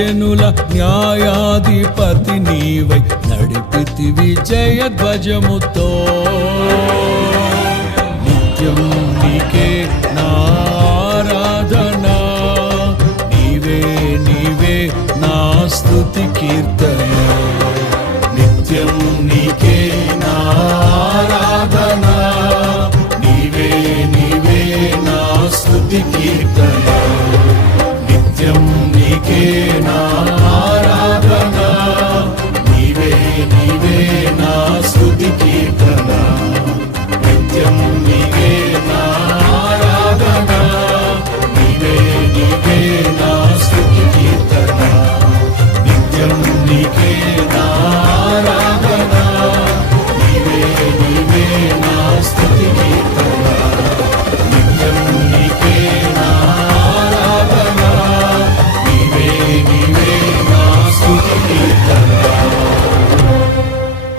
జనుల న్యాయాధిపతి నీవై నడిపితివి జయ ధ్వజముతో. నిత్యం నీకే నా ఆరాధన, నీవే నీవే నా స్తుతి కీర్తన. నిత్యం నీకే నా ఆరాధన, నీవే నీవే నా స్తుతి కీర్తన.